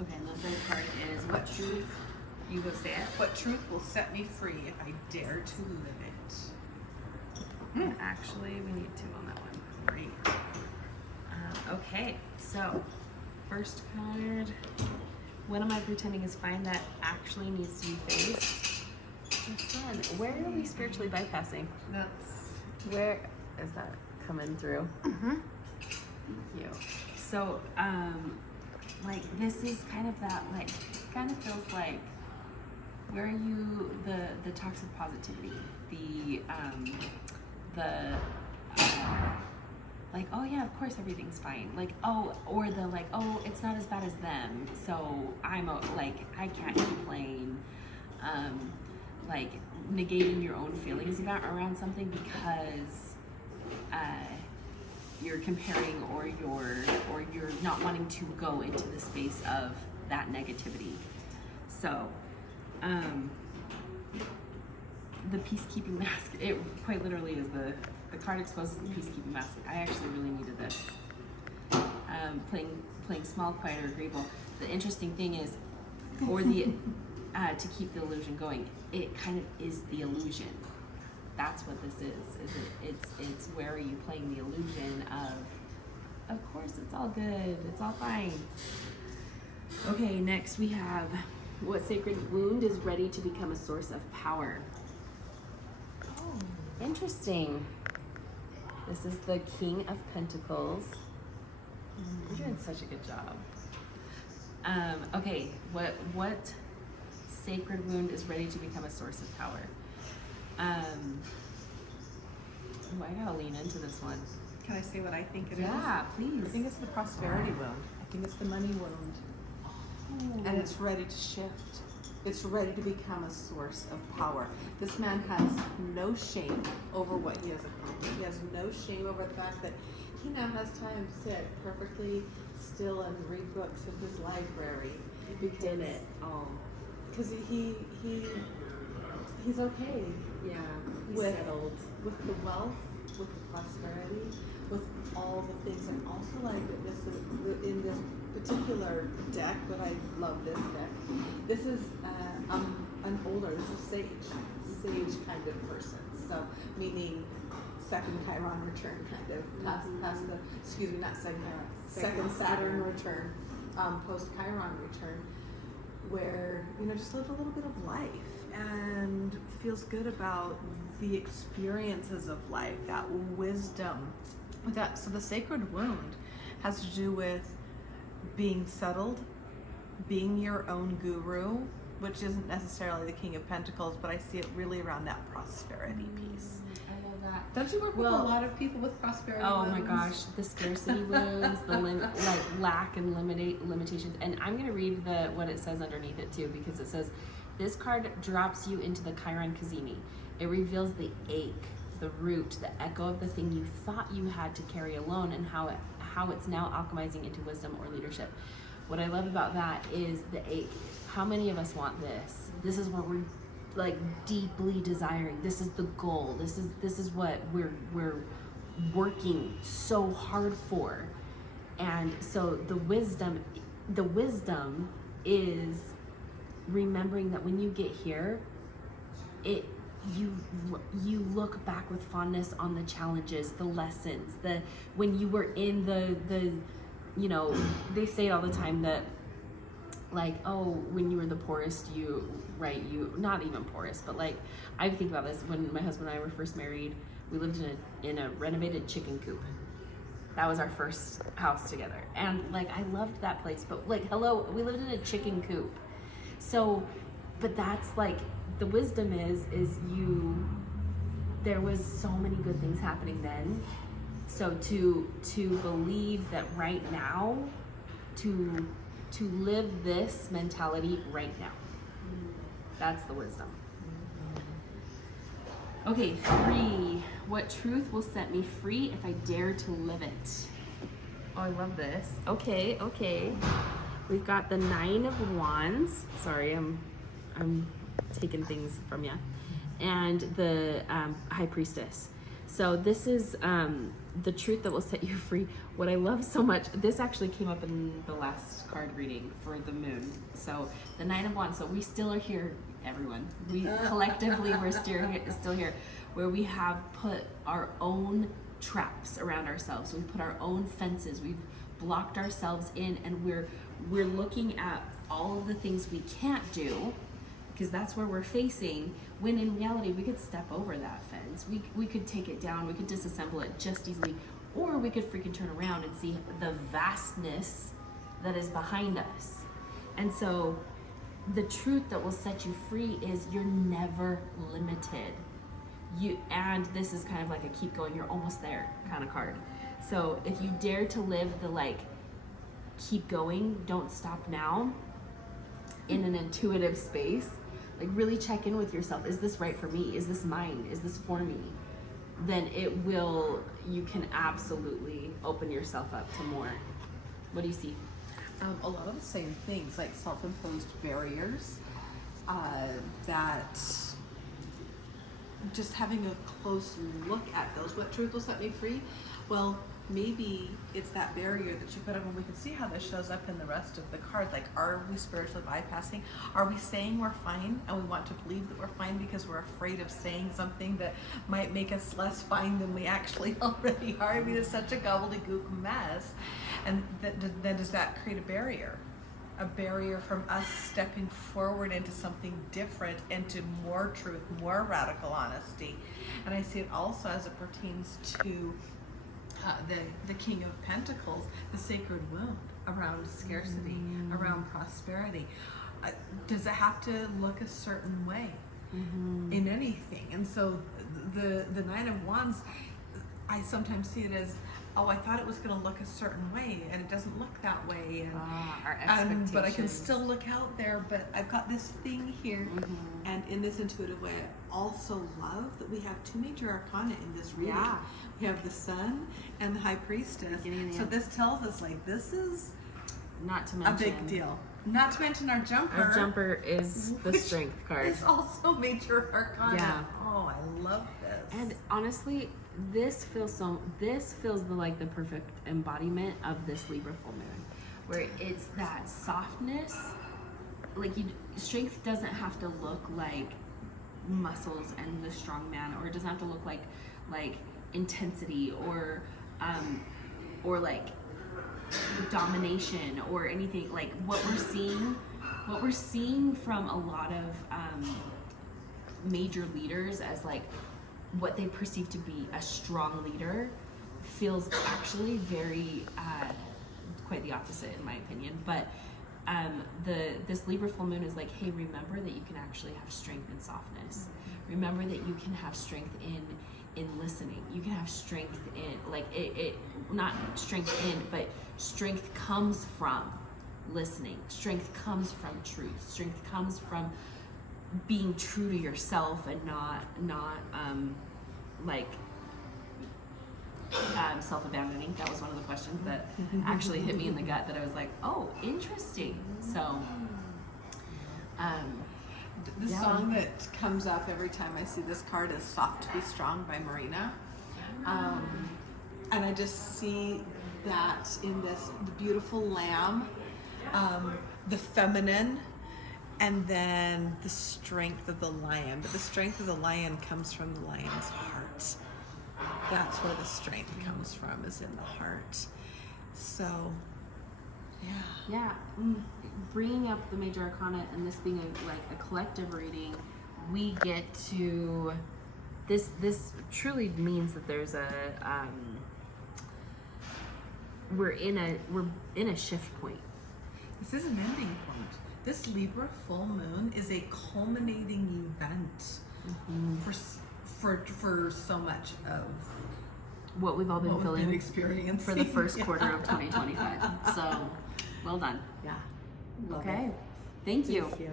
Okay, and the third card is what truth? You go say it. What truth will set me free if I dare to live it? And actually, we need two on that one. Great. Okay, so first card. What am I pretending is fine that actually needs to be faced? That's fun. Where are we spiritually bypassing? That's Where is that coming through? Thank you. So, like this is kind of that, like, kind of feels like, where are you, the toxic positivity, like, oh yeah, of course everything's fine. Like, oh, or the like, oh, it's not as bad as them, so like, I can't complain. Like negating your own feelings around something because you're comparing or you're not wanting to go into the space of that negativity. So, the peacekeeping mask, it quite literally is the card exposes the peacekeeping mask. I actually really needed this. Playing small, quiet, or agreeable. The interesting thing is, or the to keep the illusion going, it kind of is the illusion. That's what this is. It's where are you playing the illusion of course it's all good, it's all fine. Okay, next we have what sacred wound is ready to become a source of power. Oh, interesting. This is the King of Pentacles. You're doing such a good job. Okay, what sacred wound is ready to become a source of power? Oh, I gotta lean into this one. Can I say what I think it is? Yeah, please. I think it's the prosperity wound. I think it's the money wound. Oh. And it's ready to shift. It's ready to become a source of power. This man has no shame over what he has accomplished. He has no shame over the fact that he now has time to sit perfectly still and read books in his library. He did it all. Because he's okay. Yeah, he's with, settled. With the wealth, with the prosperity, with all the things. And also like in this particular deck, but I love this deck. This is an older, this is sage kind of person. So meaning second Chiron return kind of, past the, excuse me, not second Chiron, second Saturn return, post Chiron return, where, just live a little bit of life and feels good about the experiences of life, that wisdom. So the sacred wound has to do with being settled, being your own guru, which isn't necessarily the King of Pentacles, but I see it really around that prosperity piece. I love that. Don't you work with a lot of people with prosperity wounds? My gosh, the scarcity wounds, the lack and limitations. And I'm going to read what it says underneath it too, because it says, this card drops you into the Chiron Kazemi. It reveals the ache, the root, the echo of the thing you thought you had to carry alone, and how it's now alchemizing into wisdom or leadership. What I love about that is the ache. How many of us want this? This is what we're like deeply desiring. This is the goal. This is what we're working so hard for. And so the wisdom is remembering that when you get here, you look back with fondness on the challenges, the lessons, when you were in the they say it all the time that, like, oh, when you were the poorest, you not even poorest, but like, I think about this when my husband and I were first married. We lived in a renovated chicken coop. That was our first house together, and like, I loved that place, but like, hello, we lived in a chicken coop. So, but that's like, the wisdom is there was so many good things happening then. So to believe that right now, to live this mentality right now, that's the wisdom. Okay, 3. What truth will set me free if I dare to live it? Oh, I love this. Okay. We've got the 9 of Wands. Sorry, I'm taking things from you. And the High Priestess. So this is the truth that will set you free. What I love so much, this actually came up in the last card reading for the moon. So the Nine of Wands, so we still are here, everyone. We collectively, we're still here, where we have put our own traps around ourselves. We've put our own fences. We've blocked ourselves in, and we're looking at all of the things we can't do, because that's where we're facing, when in reality we could step over that fence. We could take it down, we could disassemble it just easily, or we could freaking turn around and see the vastness that is behind us. And so the truth that will set you free is you're never limited. And this is kind of like a keep going, you're almost there kind of card. So if you dare to live the like keep going, don't stop now, in an intuitive space, like really check in with yourself. Is this right for me? Is this mine? Is this for me? Then you can absolutely open yourself up to more. What do you see? A lot of the same things, like self-imposed barriers, that just having a close look at those. What truth will set me free? Well, maybe it's that barrier that you put up, and we can see how this shows up in the rest of the cards. Like, are we spiritually bypassing? Are we saying we're fine, and we want to believe that we're fine because we're afraid of saying something that might make us less fine than we actually already are? I mean, it's such a gobbledygook mess. And then does that create a barrier? A barrier from us stepping forward into something different, into more truth, more radical honesty. And I see it also as it pertains to the King of Pentacles, the sacred wound around scarcity, around prosperity. Does it have to look a certain way in anything? And so the Nine of Wands, I sometimes see it as, oh, I thought it was going to look a certain way, and it doesn't look that way. And, our expectations. but I can still look out there, but I've got this thing here. And in this intuitive way, I also love that we have two major arcana in this reading. Yeah. We have the Sun and the High Priestess. So this tells us, like, this is not to mention a big deal. Not to mention our jumper. Our jumper is the strength card. It's also major arcana. Yeah. Oh, I love this. And honestly, this feels the perfect embodiment of this Libra full moon, where it's that softness. Like, strength doesn't have to look like muscles and the strong man, or it doesn't have to look like intensity or like domination or anything. Like, what we're seeing from a lot of major leaders as like what they perceive to be a strong leader feels actually very quite the opposite, in my opinion. But this Libra full moon is like, hey, remember that you can actually have strength in softness. Remember that you can have strength in listening. You can have strength in, like, it not strength in, but strength comes from listening. Strength comes from truth. Strength comes from being true to yourself and not self-abandoning. That was one of the questions that actually hit me in the gut, that I was like, oh, interesting. So the song that comes up every time I see this card is Soft to Be Strong by Marina. And I just see that in this, the beautiful lamb, the feminine, and then the strength of the lion. But the strength of the lion comes from the lion's heart. That's where the strength comes from, is in the heart. So, yeah. Bringing up the major arcana and this being a collective reading, we get to this truly means that there's we're in a shift point. this is an ending point. This Libra full moon is a culminating event for so much of what we've all been feeling experiencing for the first quarter of 2025. So, well done. Yeah. Okay. Thank you. Thank you.